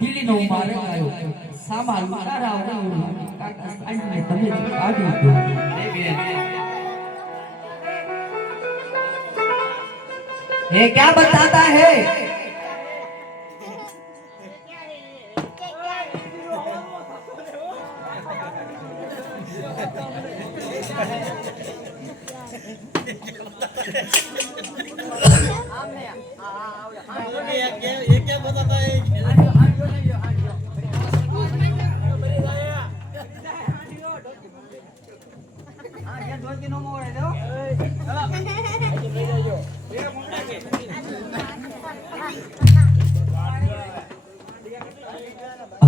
દિલ્હીનો માર્ગ આવ્યો. સામા લુટારા આવ્યો કાકિસ્તાનને તમે આવ્યો ये क्या बताता है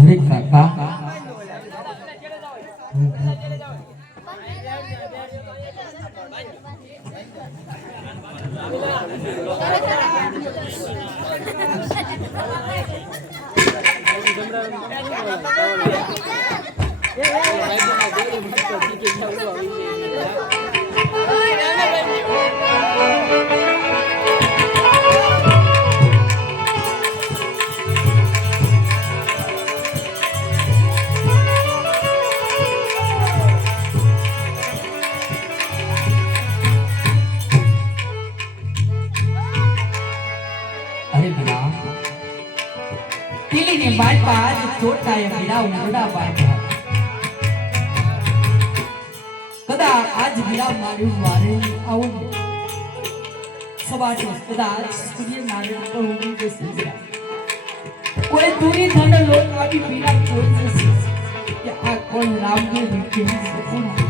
અરે તિલીની બાઈ પાજ છોડતા એ બિરા ઉડા પાય કદા આજ બિરા માર્યું મારે આવું સવારે કદાચ સૂર્ય નારાયણ પર ઉગી જશે. કોઈ દૂરી ધન લોક આવી બિરા જોઈ જશે. કે આ કોણ રામદેવ કેવી સપના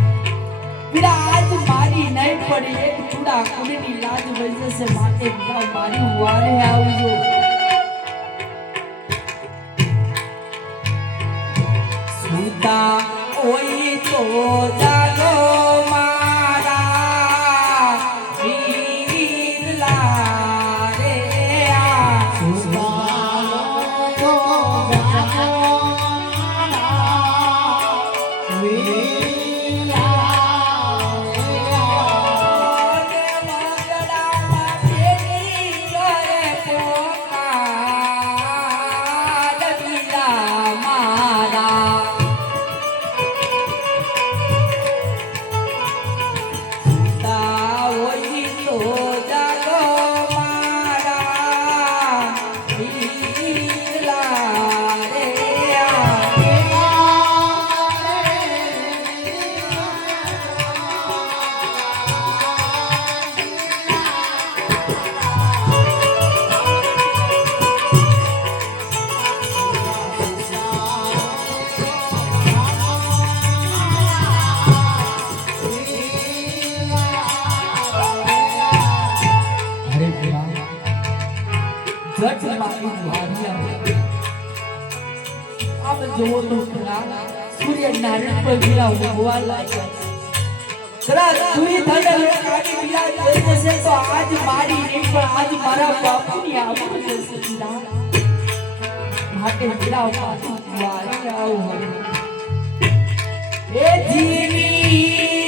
બિરા આજ મારી નહીં પડી એક ચૂડા કુડીની લાજ વહી જશે. માટે મારી વારે આવજો খুদা ওই তো যা ખરા દુઈ ધન લોક આવી વિરા જશે તો આજ મારી નહીં, પણ આજ મારા બાપુની આમાં જશે વિરા માટે વિરા પાછી વારિયા આવું. એ જીવી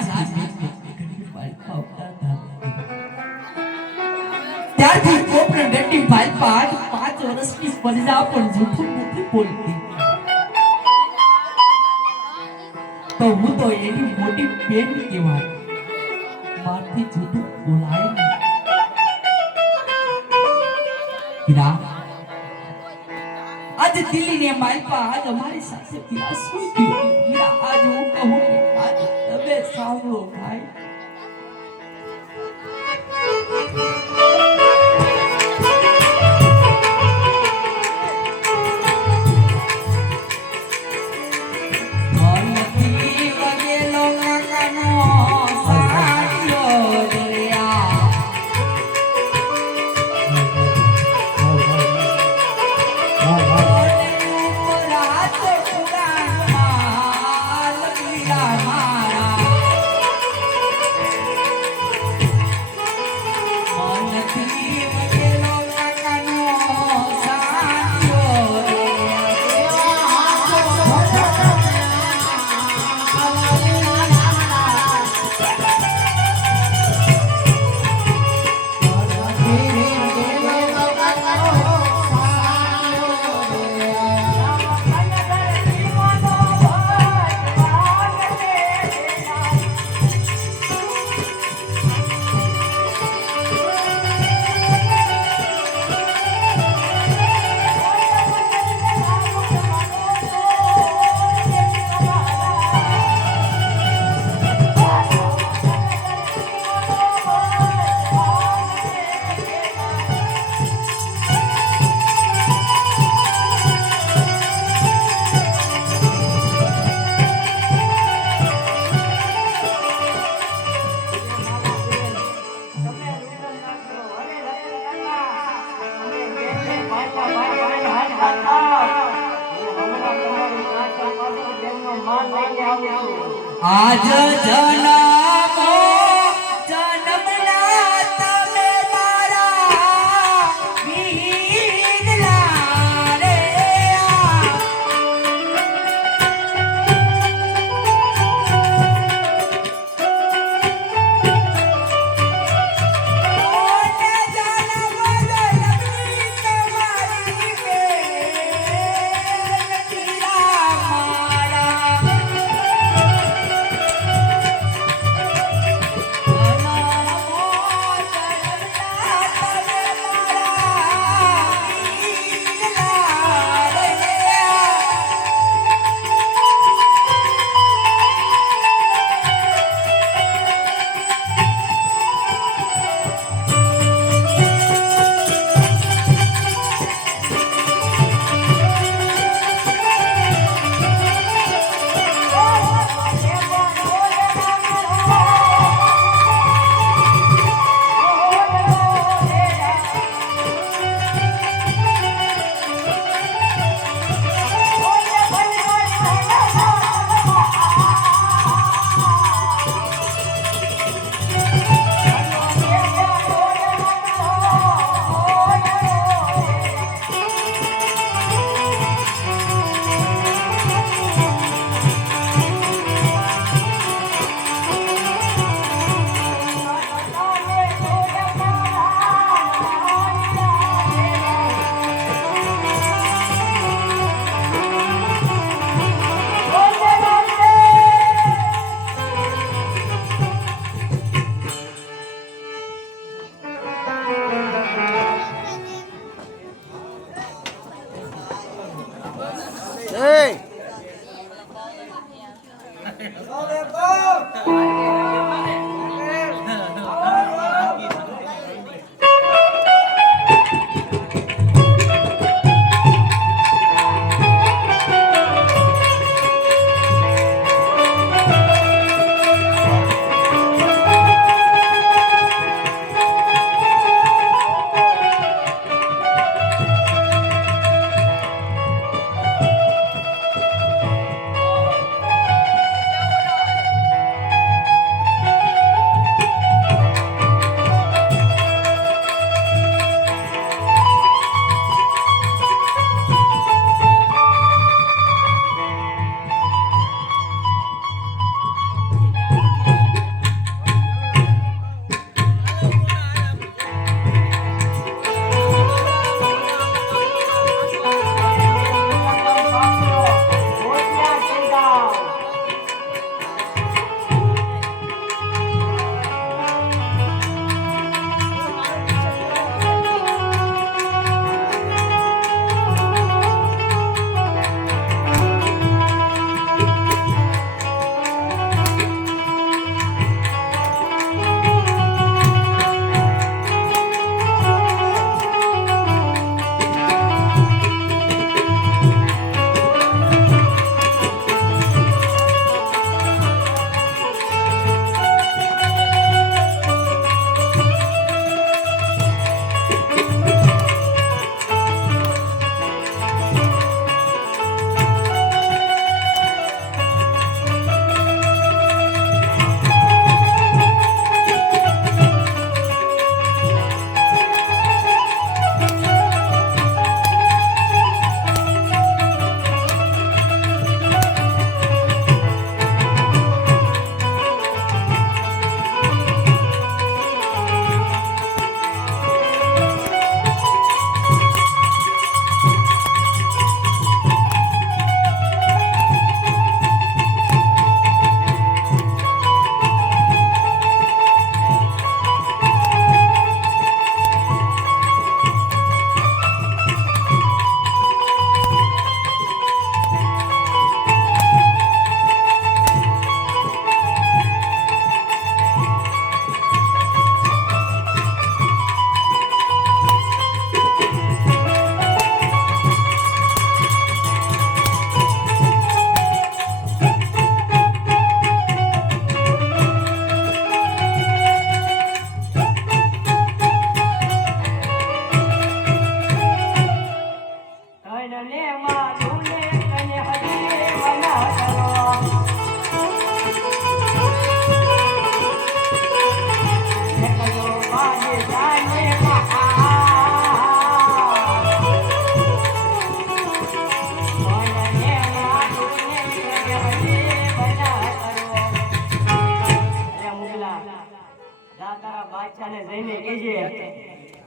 જ્યારથી ઘડી પાલપા આવતા હતા. ત્યારથી કોપરે ડંડી પાલપા આજ પાંચ વર્ષની સ્પર્ધા પણ જૂઠું નથી બોલતી તો હું તો એની મોટી બેન કહેવાય મારથી જૂઠું બોલાય નહીં હીરા આજ દિલ્હી ને માલપા આજ અમારી સાથે હીરા શું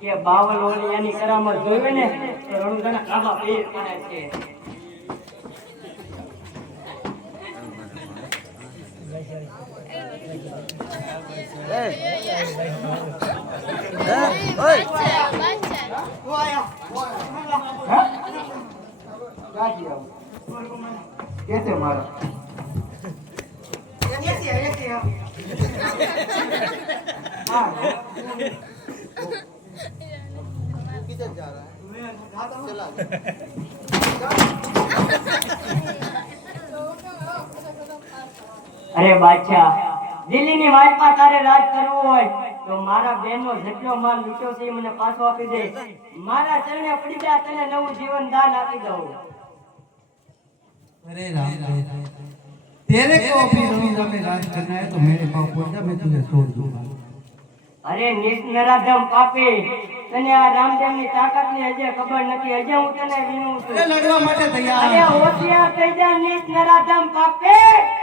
કે બાવલ ઓલી એની કરામત જોવે ને તો રણુદાના કાબા પેર કરે છે. કેસે મારા અરે બાદશાહ દિલ્હીની માલમાં તારે રાજ કરવું હોય તો મારા બેનનો જેટલો માલ લૂટ્યો છે એ મને પાછો આપી દે મારા ચરણે પડી જા તને નવું જીવન દાન આપી દઉં अरे राम तेरे को अभी रविंद्र में राज करना है तो मेरे पास पहुंचा मैं तुझे छोड़ दूंगा અરે નરાધમ પાપી. તને આ રામદેવની તાકાતની હજે ખબર નથી. હજે હું તને વિનું છું. લડવા માટે અરે તૈયાર હોશિયાર થઈ જા નરાધમ પાપી.